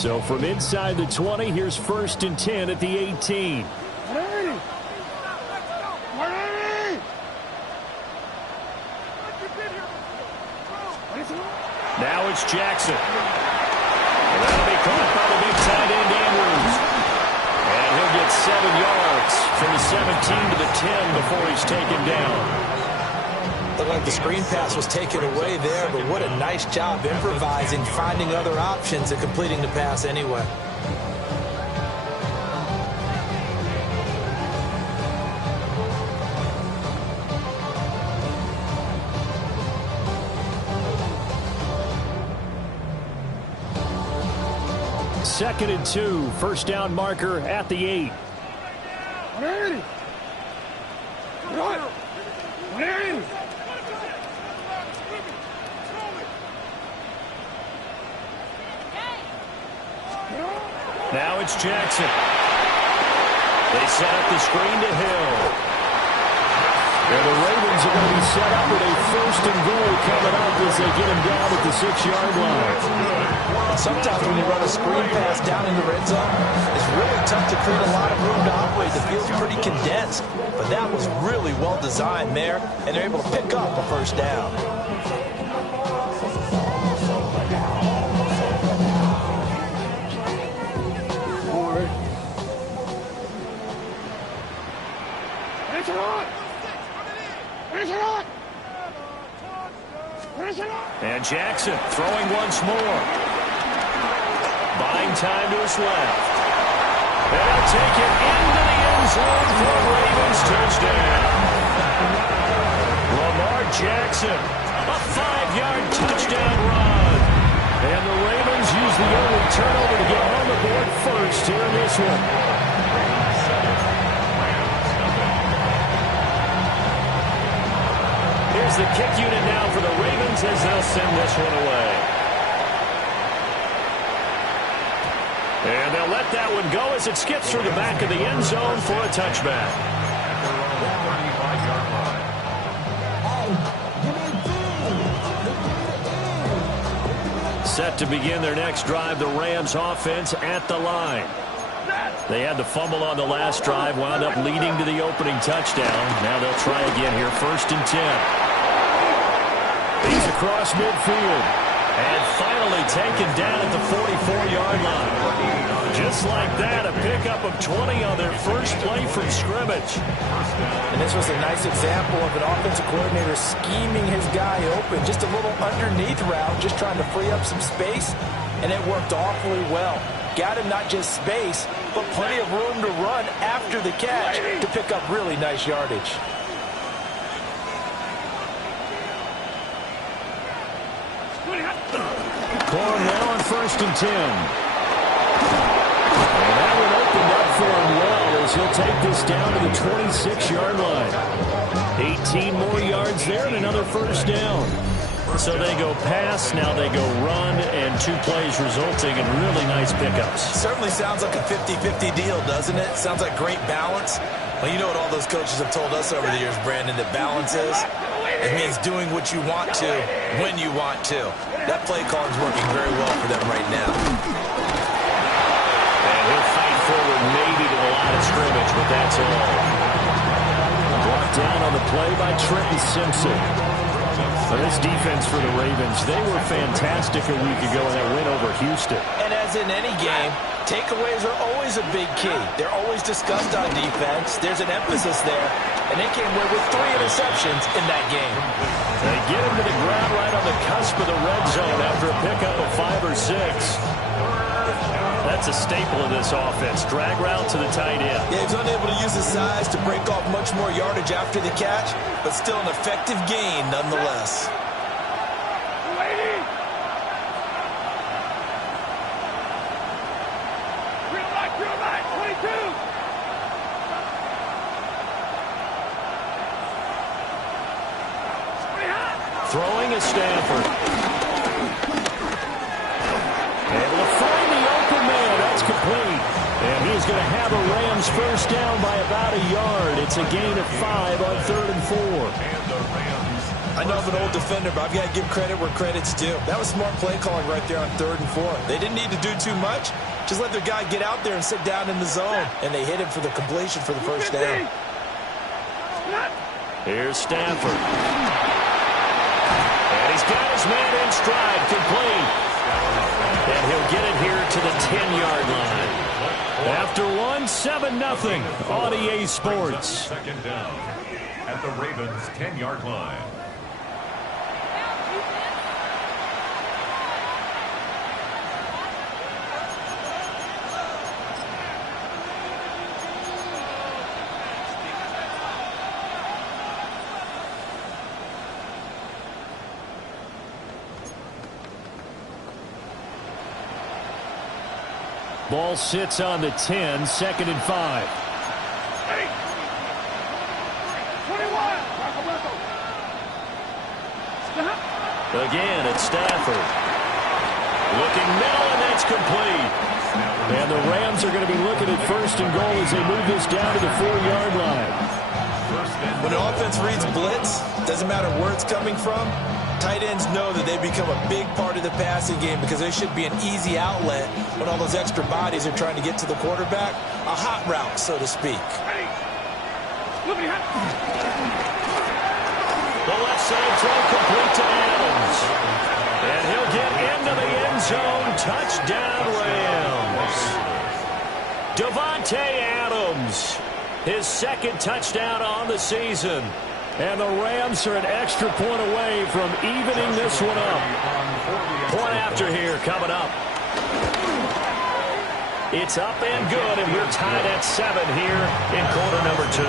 So from inside the 20, here's 1st and 10 at the 18. Now it's Jackson. And that'll be caught by the big tight end, Andrews. And he'll get 7 yards from the 17 to the 10 before he's taken down. Looked like the screen pass was taken away there, but what a nice job improvising, finding other options, and completing the pass anyway. Second and 2, first down marker at the 8. Now it's Jackson. They set up the screen to Hill. And the Ravens are going to be set up with a 1st and goal coming up as they get him down at the 6-yard line. Sometimes when you run a screen pass down in the red zone, it's really tough to create a lot of room to operate. The field's pretty condensed, but that was really well designed there, and they're able to pick up a 1st down. And Jackson throwing once more. Buying time to his left. And he'll take it into the end zone for a Ravens touchdown. Lamar Jackson, a 5-yard touchdown run. And the Ravens use the early turnover to get on the board first here in this one. Here's the kick unit now for the Ravens as they'll send this one away. And they'll let that one go as it skips through the back of the end zone for a touchback. Set to begin their next drive, the Rams offense at the line. They had the fumble on the last drive, wound up leading to the opening touchdown. Now they'll try again here, 1st and 10. He's across midfield. And finally taken down at the 44-yard line. Just like that, a pickup of 20 on their first play from scrimmage. And this was a nice example of an offensive coordinator scheming his guy open. Just a little underneath route, just trying to free up some space. And it worked awfully well. Got him not just space, but plenty of room to run after the catch to pick up really nice yardage. Calling now on 1st and 10. And that one opened up for him well as he'll take this down to the 26-yard line. 18 more yards there and another 1st down. So they go pass, now they go run, and 2 plays resulting in really nice pickups. Certainly sounds like a 50-50 deal, doesn't it? Sounds like great balance. Well, you know what all those coaches have told us over the years, Brandon, that balance is? It means doing what you want to, when you want to. That play call is working very well for them right now. And he'll fight forward maybe to the line of scrimmage, but that's all. Brought down on the play by Trenton Simpson. So this defense for the Ravens, they were fantastic a week ago in that win over Houston. And as in any game, takeaways are always a big key. They're always discussed on defense. There's an emphasis there. And they came away with 3 interceptions in that game. They get him to the ground right on the cusp of the red zone after a pickup of 5 or 6. That's a staple of this offense. Drag route to the tight end. Yeah, he's unable to use his size to break off much more yardage after the catch, but still an effective gain nonetheless. Throwing is Stafford. Able to find the open man. That's complete. And he's going to have a Rams 1st down by about a yard. It's a gain of 5 on 3rd and 4. I know I'm an old defender, but I've got to give credit where credit's due. That was smart play calling right there on 3rd and 4. They didn't need to do too much. Just let their guy get out there and sit down in the zone. And they hit him for the completion for the first down. Here's Stafford. And he's got his man in stride, complete. And he'll get it here to the 10-yard line. After 7-0 on EA Sports. Second down at the Ravens' 10-yard line. Ball sits on the 10, 2nd and 5. Again, it's Stafford. Looking middle, and that's complete. And the Rams are going to be looking at 1st and goal as they move this down to the 4-yard line. When an offense reads blitz, doesn't matter where it's coming from, tight ends know that they become a big part of the passing game because they should be an easy outlet when all those extra bodies are trying to get to the quarterback. A hot route, so to speak. The left side throw complete to Adams. And he'll get into the end zone. Touchdown, Rams. Davante Adams, his 2nd touchdown on the season. And the Rams are an extra point away from evening this one up. Point after here coming up. It's up and good, and we're tied at 7 here in quarter number 2.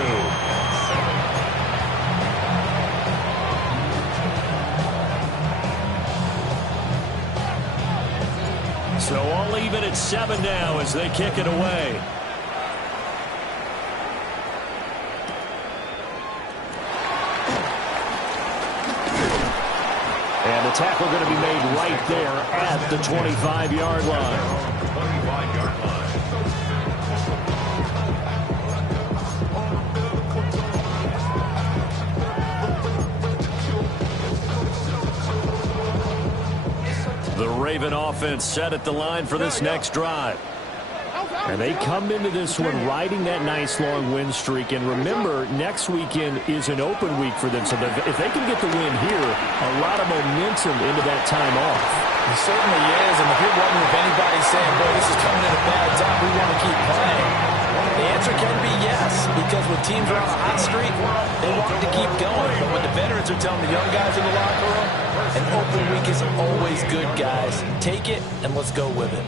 So all even at 7 now as they kick it away. And the tackle going to be made right there at the 25-yard line. 25-yard line. The Raven offense set at the line for this next drive. And they come into this one riding that nice long win streak. And remember, next weekend is an open week for them. So if they can get the win here, a lot of momentum into that time off. It certainly is. And if you're wondering if anybody's saying, boy, this is coming at a bad time, we want to keep playing, the answer can be yes. Because when teams are on a hot streak, they want to keep going. But when the veterans are telling the young guys in the locker room, an open week is always good, guys. Take it and let's go with it.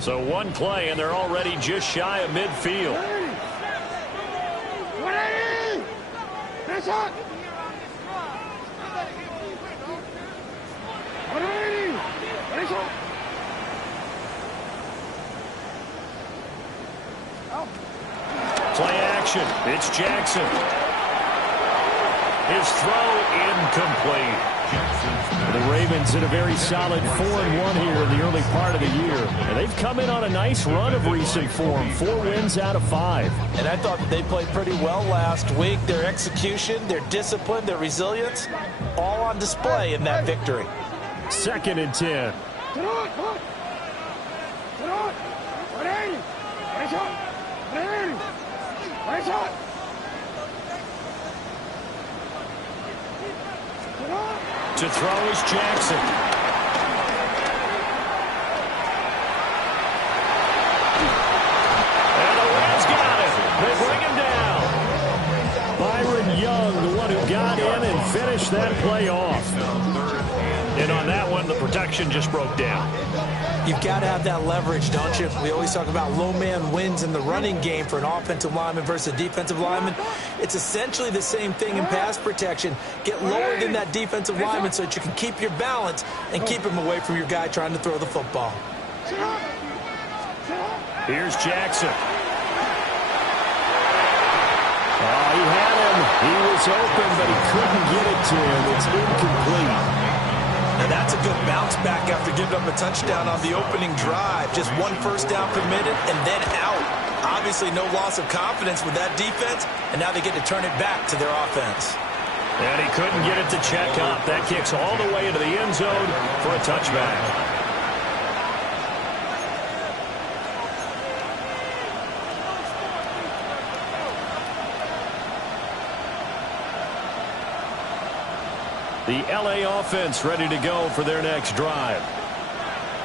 So one play, and they're already just shy of midfield. Play action. It's Jackson. His throw incomplete. The Ravens in a very solid 4-1 here in the early part of the year. And they've come in on a nice run of recent form. 4 wins out of 5. And I thought that they played pretty well last week. Their execution, their discipline, their resilience, all on display in that victory. 2nd and 10. To throw is Jackson. And the Rams got it. They bring him down. Byron Young, the one who got in and finished that play off. And on that one, the protection just broke down. You've got to have that leverage, don't you? We always talk about low man wins in the running game for an offensive lineman versus a defensive lineman. It's essentially the same thing in pass protection. Get lower than that defensive lineman so that you can keep your balance and keep him away from your guy trying to throw the football. Here's Jackson. Oh, he had him. He was open, but he couldn't get it to him. It's incomplete. And that's a good bounce back after giving up a touchdown on the opening drive. Just 1 first down permitted and then out. Obviously no loss of confidence with that defense, and now they get to turn it back to their offense. And he couldn't get it to check up. That kicks all the way into the end zone for a touchback. The LA offense ready to go for their next drive.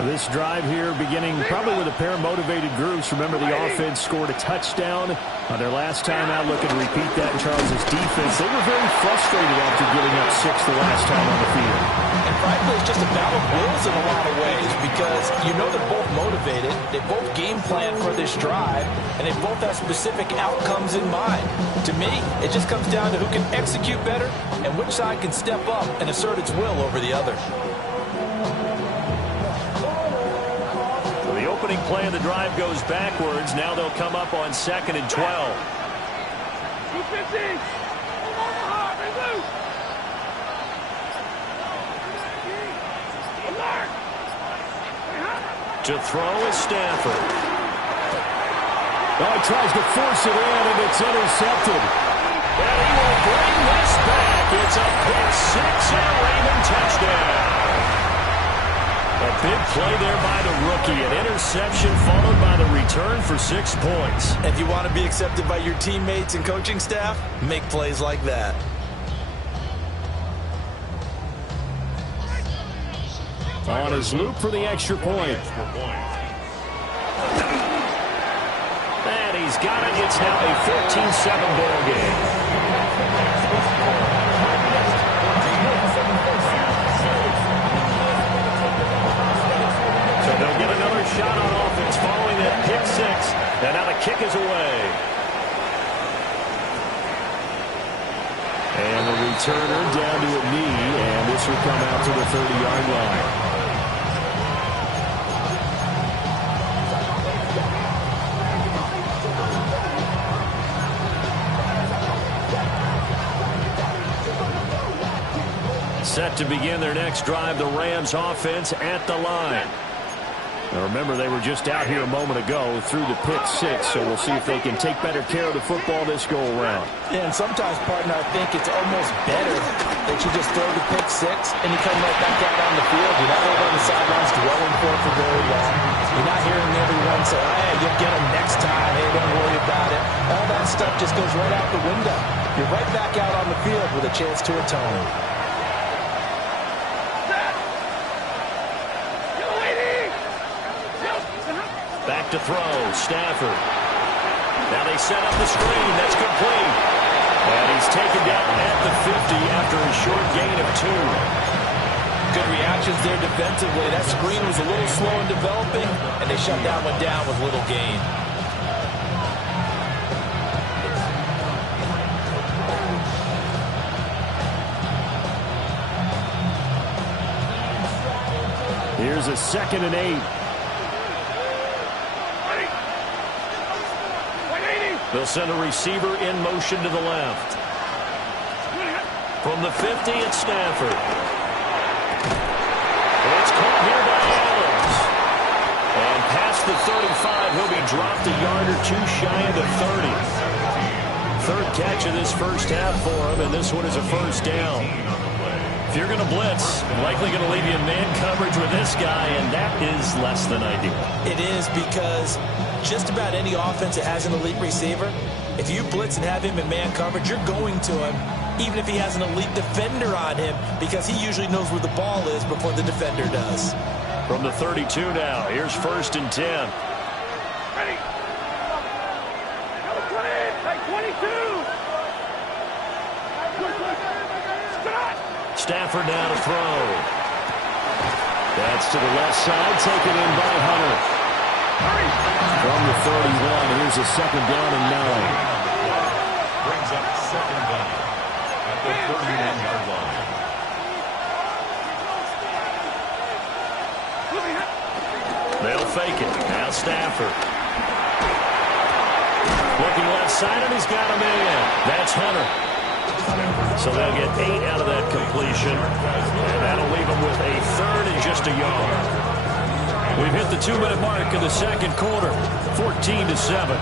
This drive here beginning probably with a pair of motivated groups. Remember, the offense scored a touchdown on their last time out. Looking to repeat that in Charles' defense. They were very frustrated after giving up 6 the last time on the field. And frankly, it's just a battle of wills in a lot of ways because you know they're both motivated. They both game plan for this drive, and they both have specific outcomes in mind. To me, it just comes down to who can execute better and which side can step up and assert its will over the other. The opening play of the drive goes backwards. Now they'll come up on 2nd and 12. To throw is Stafford. Oh, he tries to force it in, and it's intercepted. And he will bring this back. It's a pick six and a Raven touchdown. A big play there by the rookie. An interception followed by the return for 6 points. If you want to be accepted by your teammates and coaching staff, make plays like that. On his loop for the extra point. And he's got it. It's now a 14-7 ball game. So they'll get another shot on offense following that pick six. And now the kick is away. And the returner down to a knee, and this will come out to the 30-yard line. Set to begin their next drive, the Rams offense at the line. Now remember, they were just out here a moment ago through the pick six, so we'll see if they can take better care of the football this go-around. Yeah, and sometimes, partner, I think it's almost better that you just throw the pick six and you come right back out on the field. You're not over on the sidelines dwelling for very long. You're not hearing everyone say, hey, you'll get them next time. Hey, don't worry about it. All that stuff just goes right out the window. You're right back out on the field with a chance to atone. Back to throw, Stafford. Now they set up the screen. That's complete. And he's taken down at the 50 after a short gain of 2. Good reactions there defensively. That screen was a little slow in developing, and they shut that one down with little gain. Here's a 2nd and 8. They'll send a receiver in motion to the left. From the 50, it's Stafford. It's caught here by Adams. And past the 35, he'll be dropped a yard or two shy of the 30. Third catch of this first half for him, and this one is a first down. If you're going to blitz, likely going to leave you in man coverage with this guy, and that is less than ideal. It is, because just about any offense that has an elite receiver, if you blitz and have him in man coverage, you're going to him, even if he has an elite defender on him, because he usually knows where the ball is before the defender does. From the 32 now, here's 1st and 10. Ready. Number 20, take 22. Stafford now to throw. That's to the left side, taken in by Hunter. From the 31, here's a 2nd down and 9. Brings up 2nd down at the 31-yard line. They'll fake it. Now Stafford. Looking left side, and he's got him in. That's Hunter. So they'll get 8 out of that completion, and that'll leave them with a 3rd and just a yard. We've hit the 2-minute mark in the second quarter, 14-7.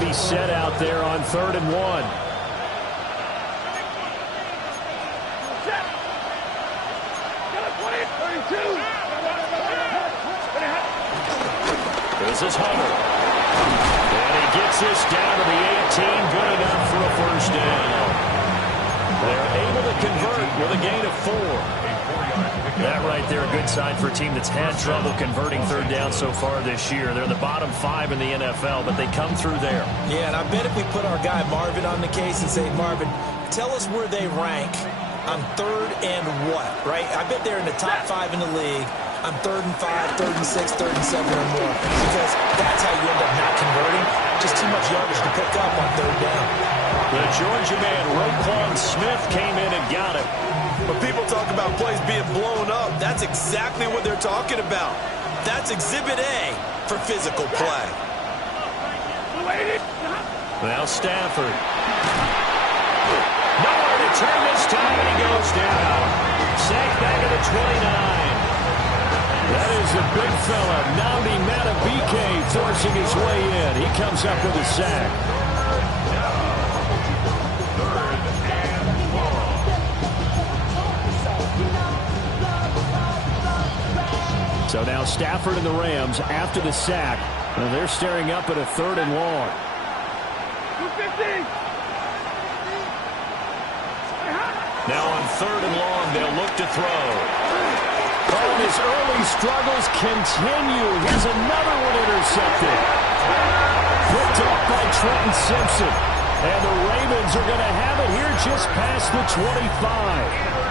to be set out there on 3rd and 1. This is Hunter. And he gets this down to the 18. Good enough for a first down. They're able to convert with a gain of 4. That right there, a good sign for a team that's had trouble converting 3rd down so far this year. They're the bottom 5 in the NFL, but they come through there. Yeah, and I bet if we put our guy Marvin on the case and say, Marvin, tell us where they rank on 3rd and what, right? I bet they're in the top 5 in the league on 3rd and 5, 3rd and 6, 3rd and 7 or more, because that's how you end up not converting. Just too much yardage to pick up on 3rd down. The Georgia man, Roquan Smith, came in and got it. When people talk about plays being blown up, that's exactly what they're talking about. That's Exhibit A for physical play. Now Stafford. Nowhere to turn this time, and he goes down. Sacked back at the 29. That is the big fella, Nnamdi Madubuike, forcing his way in. He comes up with a sack. So now Stafford and the Rams, after the sack, they're staring up at a 3rd and long. 250. Now on 3rd and long, they'll look to throw. Oh, his early struggles continue. Here's another one intercepted. Picked off by Trenton Simpson. And the Ravens are going to have it here just past the 25.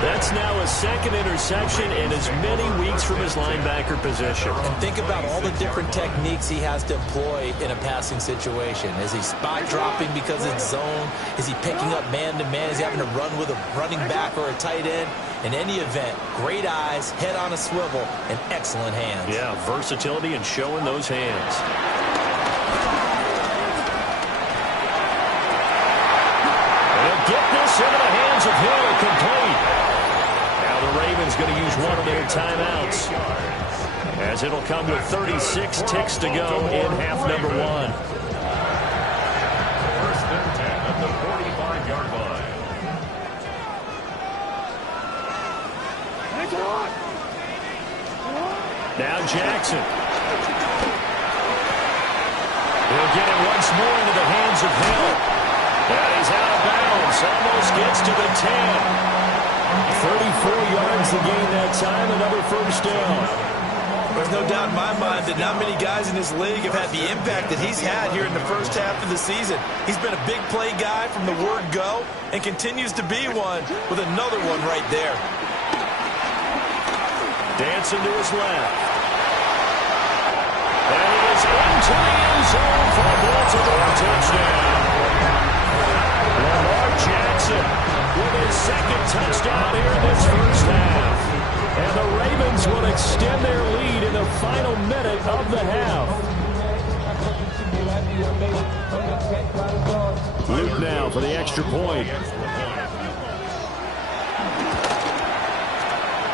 That's now a 2nd interception in as many weeks from his linebacker position. And think about all the different techniques he has to employ in a passing situation. Is he spot dropping because it's zone? Is he picking up man-to-man? Is he having to run with a running back or a tight end? In any event, great eyes, head on a swivel, and excellent hands. Yeah, versatility and showing those hands. They'll get this into the hands of Hill, complete. Now the Ravens going to use one of their timeouts, as it'll come with 36 ticks to go in half number 1. 1st and 10 at the 45-yard line. Now Jackson. He'll get it once more into the hands of Hill. And he's out of bounds. Almost gets to the 10. 34 yards to gain that time. Another first down. There's no doubt in my mind that not many guys in this league have had the impact that he's had here in the first half of the season. He's been a big play guy from the word go and continues to be one with another one right there. Dancing to his left. And he is into the end zone for a Baltimore touchdown. Lamar Jackson with his 2nd touchdown here in this first half. And the Ravens will extend their lead in the final minute of the half. Luke now for the extra point.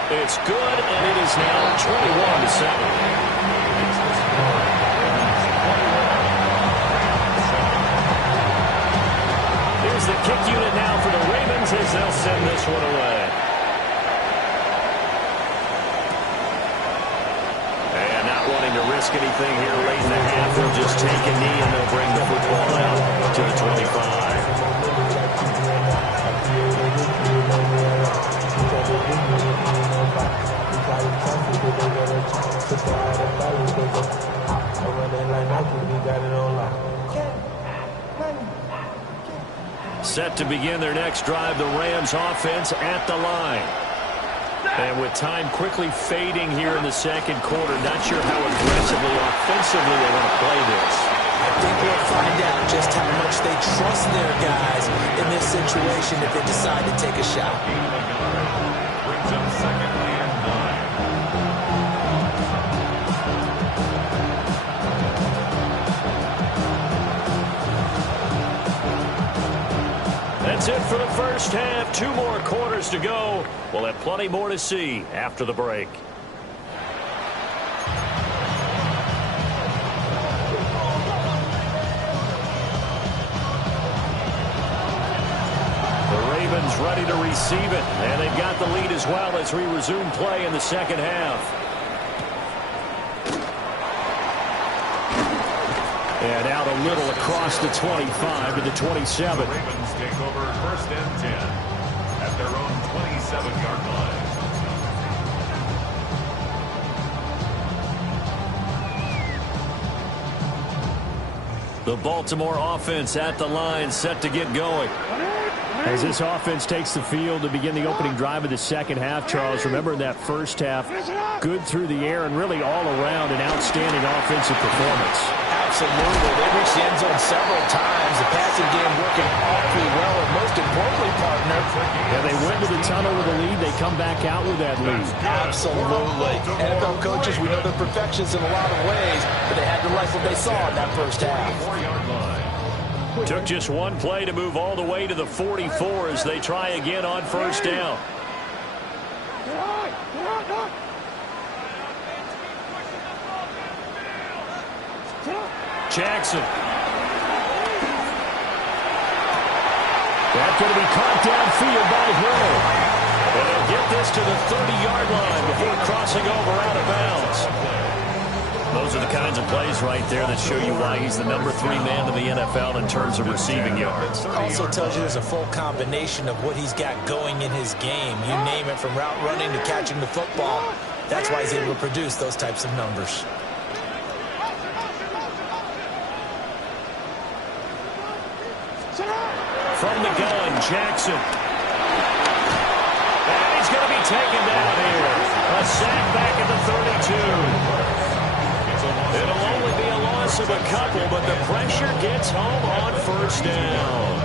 It's good, and it is now 21-7. Here's the kick unit now for the Ravens as they'll send this one away. And not wanting to risk anything here late in the half, they'll just take a knee and they'll bring the football out to the 25. Set to begin their next drive, the Rams offense at the line. And with time quickly fading here in the 2nd quarter, not sure how aggressively, offensively they want to play this. I think we'll find out just how much they trust their guys in this situation if they decide to take a shot. Brings up 2nd and 9. That's it for the first half. 2 more quarters to go. We'll have plenty more to see after the break. Ravens ready to receive it. And they've got the lead as well as we resume play in the second half. And out a little across the 25 to the 27. The Ravens take over 1st and 10 at their own 27-yard line. The Baltimore offense at the line, set to get going. As this offense takes the field to begin the opening drive of the second half, Charles, remember in that first half, good through the air and really all around an outstanding offensive performance. Absolutely. They reached the end zone several times. The passing game working awfully well, and most importantly, partner. Yeah, they went to the tunnel with a lead. They come back out with that lead. Absolutely. NFL coaches, we know they're perfectionists in a lot of ways, but they had to like what they saw in that first half. 4-yard line. Took just one play to move all the way to the 44 as they try again on first down. Jackson. That's going to be caught downfield by Hill. And they'll get this to the 30-yard line before crossing over out of bounds. Those are the kinds of plays right there that show you why he's the number 3 man in the NFL in terms of receiving yards. Also tells you there's a full combination of what he's got going in his game. You name it, from route running to catching the football. That's why he's able to produce those types of numbers. From the gun, Jackson. And he's going to be taken down here. A sack back at the 32. It'll only be a loss of a couple, but the pressure gets home on first down.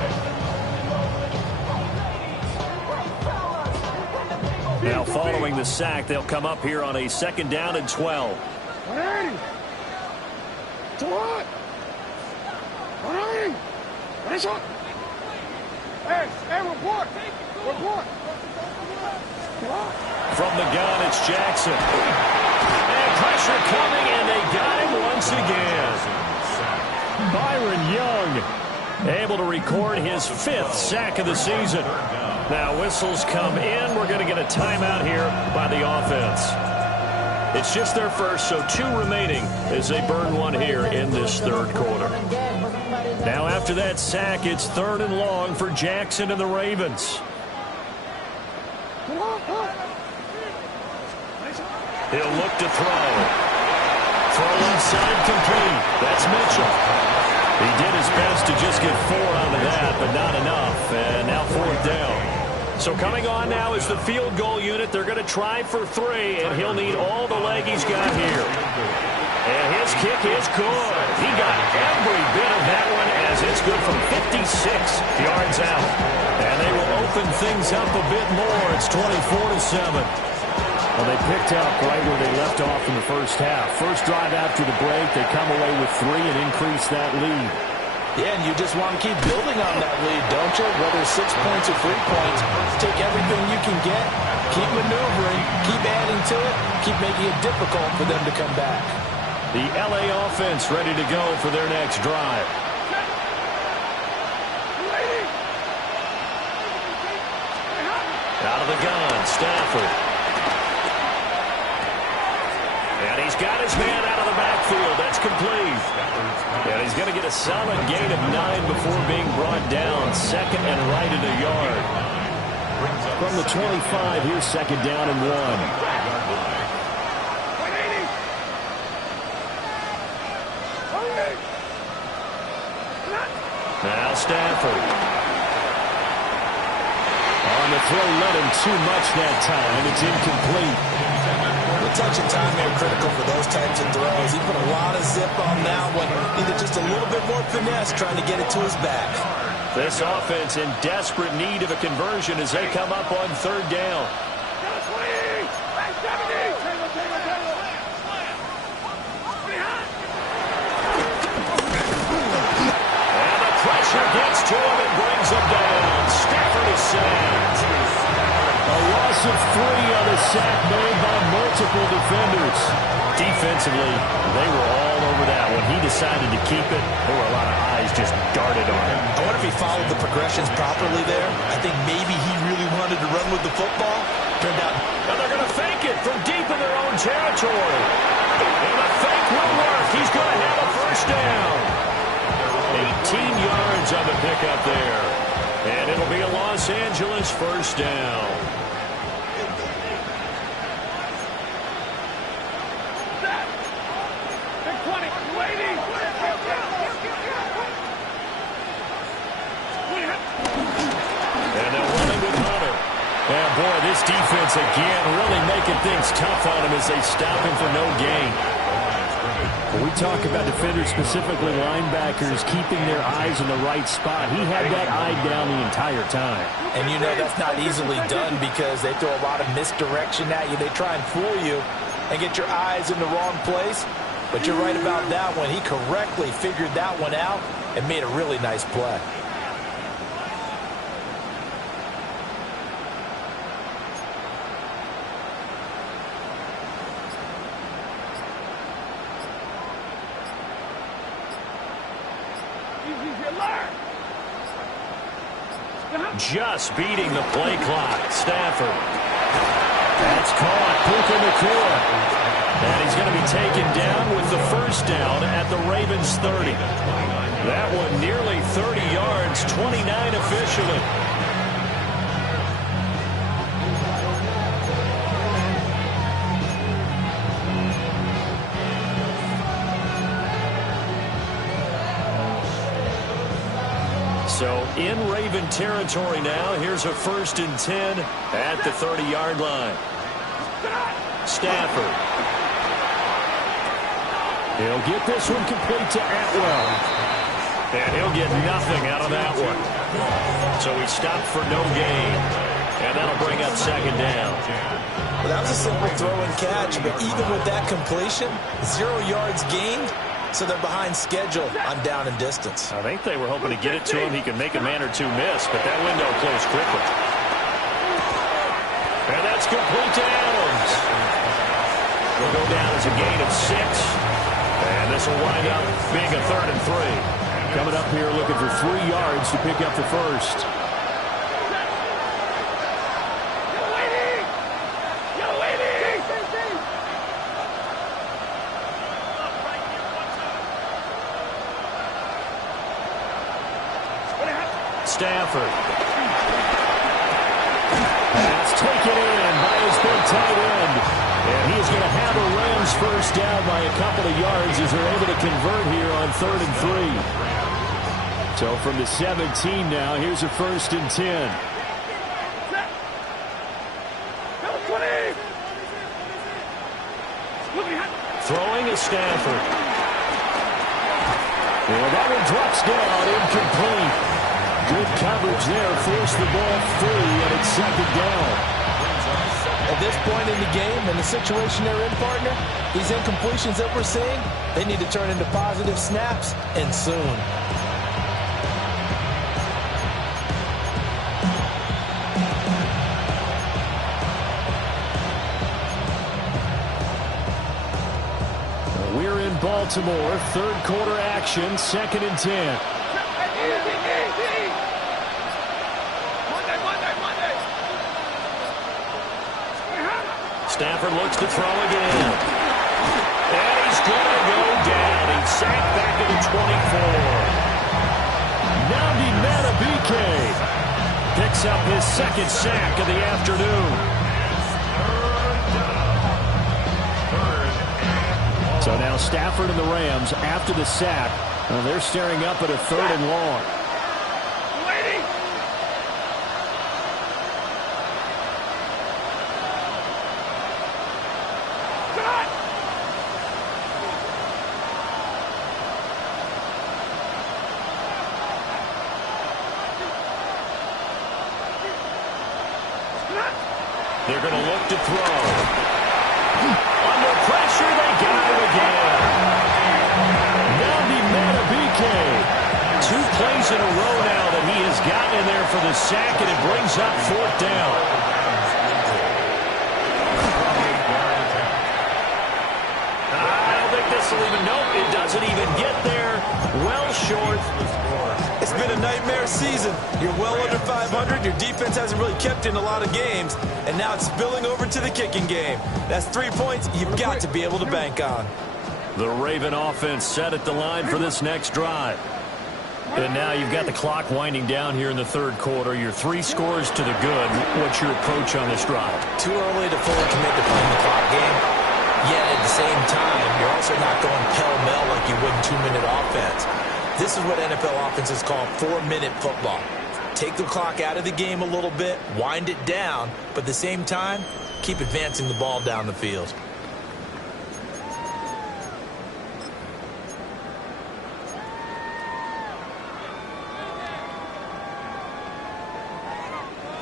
Now following the sack, they'll come up here on a 2nd down and 12. 180. To what? 180. What is it? Hey, report. Report. From the gun, it's Jackson. And pressure coming, and they got him once again. Byron Young Able to record his 5th sack of the season. Now whistles come in. We're going to get a timeout here by the offense. It's just their first, so 2 remaining as they burn one here in this 3rd quarter. Now after that sack, it's 3rd and long for Jackson and the Ravens. He'll look to throw. Throw inside complete. That's Mitchell. He did his best to just get 4 out of that, but not enough. And now 4th down. So coming on now is the field goal unit. They're going to try for 3, and he'll need all the leg he's got here. And his kick is good. He got every bit of that one as it's good from 56 yards out. And they will open things up a bit more. It's 24-7. Well, they picked up right where they left off in the first half. First drive after the break, they come away with 3 and increase that lead. Yeah, and you just want to keep building on that lead, don't you? Whether it's 6 points or 3 points, take everything you can get, keep maneuvering, keep adding to it, keep making it difficult for them to come back. The L.A. offense ready to go for their next drive. Out of the gun, Stafford. And he's got his man out of the backfield. That's complete. And he's going to get a solid gain of 9 before being brought down. 2nd and right at a yard. From the 25, here's 2nd down and 1. Now Stafford. On the throw, let him too much that time. It's incomplete. The touch and time are critical for those types of throws. He put a lot of zip on that one. Needed just a little bit more finesse trying to get it to his back. This offense in desperate need of a conversion as they come up on 3rd down. And the pressure gets to him and brings him down. Stafford is sacked. A loss of 3 on a sack made by multiple defenders. Defensively, they were all over that. When he decided to keep it, there were a lot of eyes just darted on him. I wonder if he followed the progressions properly there. I think maybe he really wanted to run with the football. Turned out. And they're going to fake it from deep in their own territory. And the fake will work. He's going to have a first down. 18 yards on the pickup there. And it'll be a Los Angeles first down. And they'll run it with Hunter. And boy, this defense again really making things tough on him as they stop him for no gain. When we talk about defenders, specifically linebackers, keeping their eyes in the right spot, he had that eye down the entire time. And you know that's not easily done because they throw a lot of misdirection at you. They try and fool you and get your eyes in the wrong place. But you're right about that one. He correctly figured that one out and made a really nice play. Just beating the play clock. Stafford. That's caught. Puka Nacua. And he's going to be taken down with the first down at the Ravens 30. That one nearly 30 yards, 29 officially. So in Raven territory now. Here's a 1st and 10 at the 30-yard line. Stafford. He'll get this one complete to Atwell. And he'll get nothing out of that one. So he stopped for no gain. And that'll bring up 2nd down. Well, that was a simple throw and catch, but even with that completion, 0 yards gained. So they're behind schedule on down and distance. I think they were hoping to get it to him. He could make a man or two miss, but that window closed quickly. And that's complete to Adams. Will go down as a gain of 6. And this will wind up being a 3rd and 3. Coming up here looking for 3 yards to pick up the first. Stafford. That's taken in by his big tight end. And he is going to have a Rams first down by a couple of yards as they're able to convert here on 3rd and 3. So from the 17 now, here's a 1st and 10. Throwing is Stafford. Well, that one drops down, incomplete. Good coverage there, forced the ball free, and it's 2nd down. At this point in the game, and the situation they're in, partner, these incompletions that we're seeing, they need to turn into positive snaps, and soon. We're in Baltimore, 3rd quarter action, 2nd and 10. Stafford looks to throw again. And he's going to go down. He's sacked back at the 24. Nnamdi Madubuike Picks up his 2nd sack of the afternoon. So now Stafford and the Rams, after the sack, they're staring up at a 3rd and long. They're going to look to throw. Under pressure, they got him again. Nnamdi Madubuike. 2 plays in a row now that he has gotten in there for the sack, and it brings up 4th down. I don't think this this will even, nope, it doesn't even get there. Well short. It's been a nightmare season. You're well under 500. Your defense hasn't really kept in a lot of games. And now it's spilling over to the kicking game. That's 3 points you've got to be able to bank on. The Raven offense set at the line for this next drive. And now you've got the clock winding down here in the third quarter. Your 3 scores to the good. What's your approach on this drive? Too early to fully commit to playing the clock game. Yet at the same time, you're also not going pell-mell like you would in 2-minute offense. This is what NFL offenses call 4-minute football. Take the clock out of the game a little bit, wind it down, but at the same time, keep advancing the ball down the field.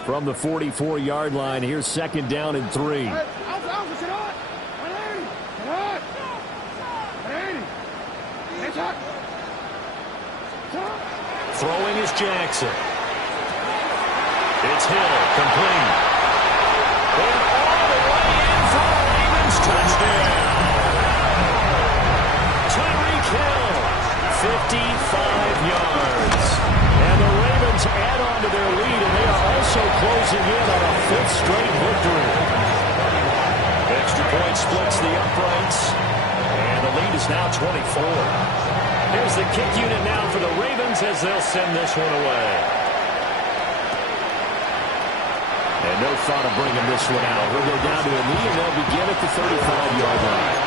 From the 44-yard line, here's second down and 3. Throwing is Jackson. It's Hill, complete. And all the way in for the Ravens touchdown. Tyreek Hill, 55 yards. And the Ravens add on to their lead, and they are also closing in on a 5th straight victory. Extra point splits the uprights, and the lead is now 24. Here's the kick unit now for the Ravens as they'll send this one away. And no thought of bringing this one out. We'll go down to a knee, and they'll begin at the 35-yard line.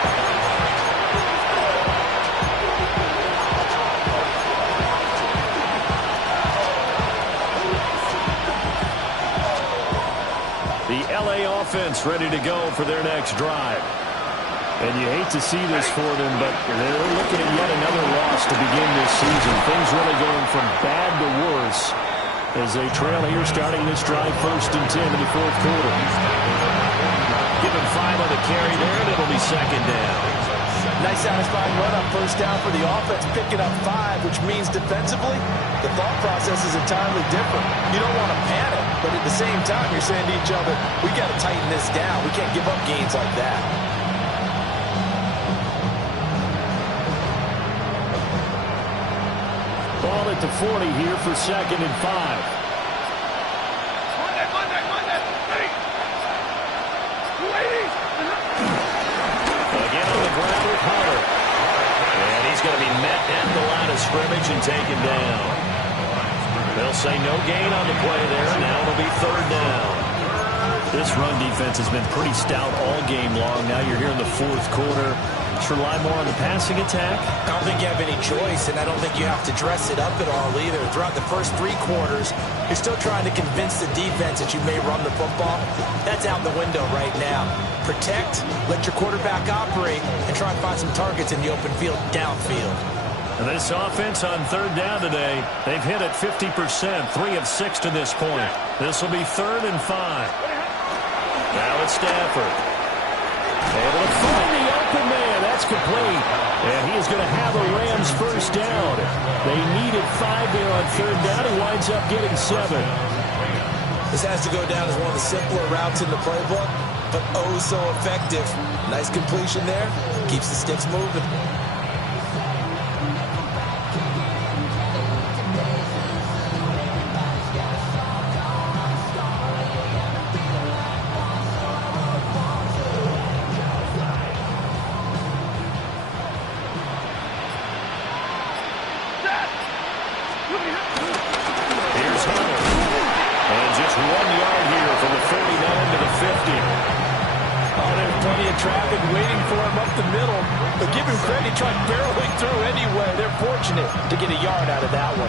The LA offense ready to go for their next drive. And you hate to see this for them, but they're looking at yet another loss to begin this season. Things really going from bad to worse as they trail here starting this drive 1st and 10 in the 4th quarter. Give him 5 on the carry there, and it'll be second down. Nice satisfying run up 1st down for the offense, picking up 5, which means defensively, the thought process is entirely different. You don't want to panic, but at the same time, you're saying to each other, we got to tighten this down. We can't give up gains like that. Ball at the 40 here for second and 5. Again on the ground with Hunter. And he's going to be met at the line of scrimmage and taken down. They'll say no gain on the play there. Now it'll be 3rd down. This run defense has been pretty stout all game long. Now you're here in the 4th quarter. Just rely more on the passing attack. I don't think you have any choice, and I don't think you have to dress it up at all either. Throughout the first 3 quarters, you're still trying to convince the defense that you may run the football. That's out the window right now. Protect, let your quarterback operate, and try and find some targets in the open field downfield. And this offense on 3rd down today, they've hit it 50%, 3 of 6 to this point. This will be 3rd and 5. Now it's Stafford. Able to find the open man. That's complete. And he is going to have a Rams 1st down. They needed 5 there on 3rd down. He winds up getting 7. This has to go down as one of the simpler routes in the playbook, but oh so effective. Nice completion there. Keeps the sticks moving. Here's Hunter. And just 1 yard here from the 49 to the 50. Oh, there's plenty of traffic waiting for him up the middle. But give him credit, he tried barreling through anyway. They're fortunate to get a yard out of that one.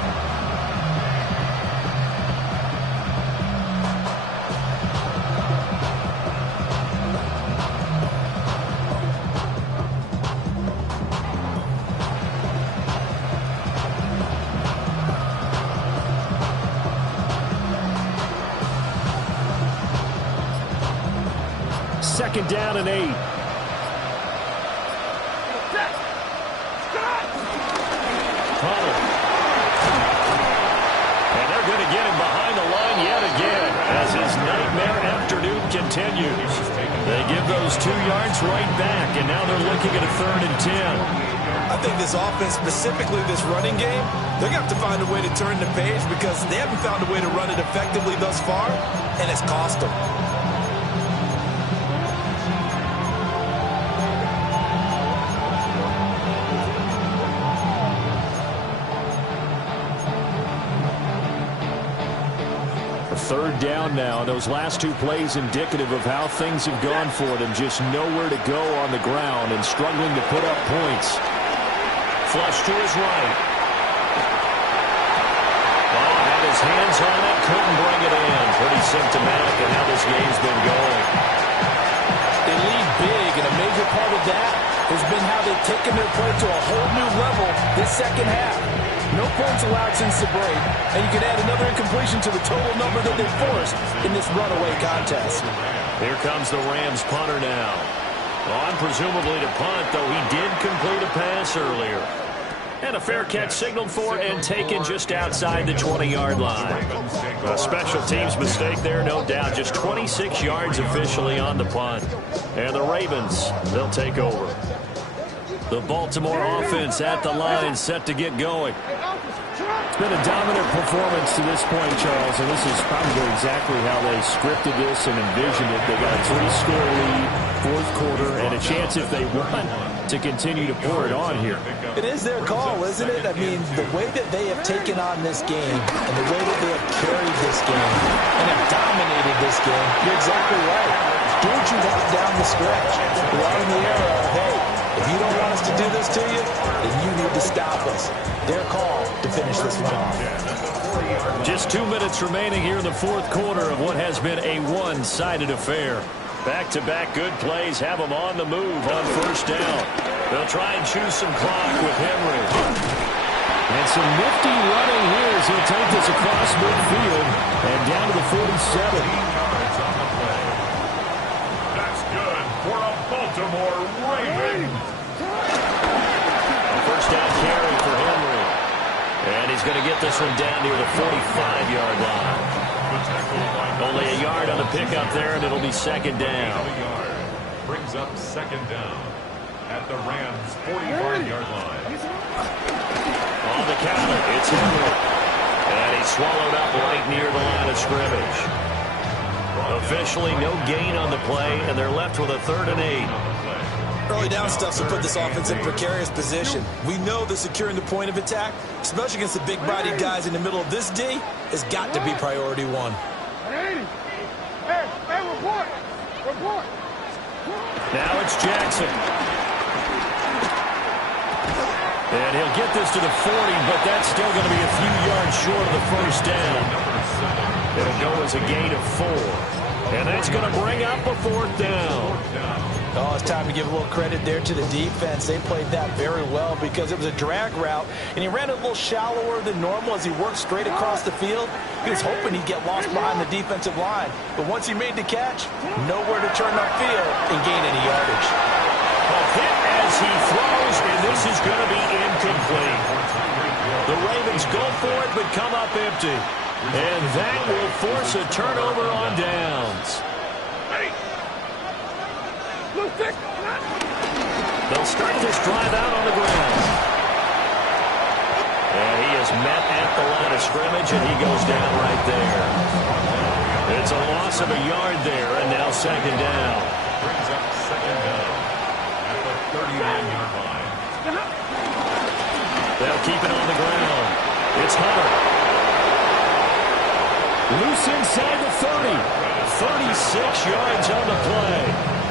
Second down and 8. Hunter. And they're going to get him behind the line yet again as his nightmare afternoon continues. continues. They give those 2 yards right back, and now they're looking at a 3rd and 10. I think this offense, specifically this running game, they're going to have to find a way to turn the page because they haven't found a way to run it effectively thus far, and it's cost them. A 3rd down now. Those last 2 plays indicative of how things have gone for them. Just nowhere to go on the ground and struggling to put up points. Flush to his right. Oh, had his hands on it, couldn't bring it in. Pretty symptomatic of how this game's been going. They lead big, and a major part of that has been how they've taken their play to a whole new level this second half. No points allowed since the break, and you can add another incompletion to the total number that they forced in this runaway contest. Here comes the Rams punter now. On presumably to punt, though he did complete a pass earlier. And a fair catch signaled for and taken just outside the 20-yard line. A special teams mistake there, no doubt. Just 26 yards officially on the punt. And the Ravens, they'll take over. The Baltimore offense at the line, set to get going. It's been a dominant performance to this point, Charles, and this is probably exactly how they scripted this and envisioned it. They got a 3-score lead, 4th quarter, and a chance if they want to continue to pour it on here. It is their call, isn't it? I mean, the way that they have taken on this game and the way that they have carried this game and have dominated this game, you're exactly right. Do what you want down the stretch. We're out in the era of, hey, if you don't want us to do this to you, then you need to stop us. Their call to finish this one off. Just 2 minutes remaining here in the 4th quarter of what has been a one-sided affair. Back-to-back good plays have them on the move on 1st down. They'll try and choose some clock with Henry. And some nifty running here as he'll take this across midfield and down to the 47. That's good for a Baltimore Raven. First down carry for Henry. And he's going to get this one down near the 45-yard line. Only a yard on the pickup there, and it'll be 2nd down. Brings up 2nd down at the Rams' 45-yard line. On the counter, it's Henry. And he's swallowed up right near the line of scrimmage. Officially no gain on the play, and they're left with a 3rd and 8. Early down stuff will put this offense in precarious position. We know that securing the point of attack, especially against the big-bodied guys in the middle of this D, has got to be priority 1. Hey, report! Report! Now it's Jackson. And he'll get this to the 40, but that's still going to be a few yards short of the 1st down. It'll go as a gain of 4. And that's going to bring up a 4th down. Oh, it's time to give a little credit there to the defense. They played that very well because it was a drag route, and he ran it a little shallower than normal as he worked straight across the field. He was hoping he'd get lost behind the defensive line, but once he made the catch, nowhere to turn upfield and gain any yardage. A hit as he throws, and this is going to be incomplete. The Ravens go for it, but come up empty. And that will force a turnover on downs. They'll start this drive out on the ground. And he is met at the line of scrimmage, and he goes down right there. It's a loss of a yard there, and now 2nd down. Brings up 2nd down at the 39-yard line. They'll keep it on the ground. It's Hunter. Loose inside the 30. 36 yards on the play.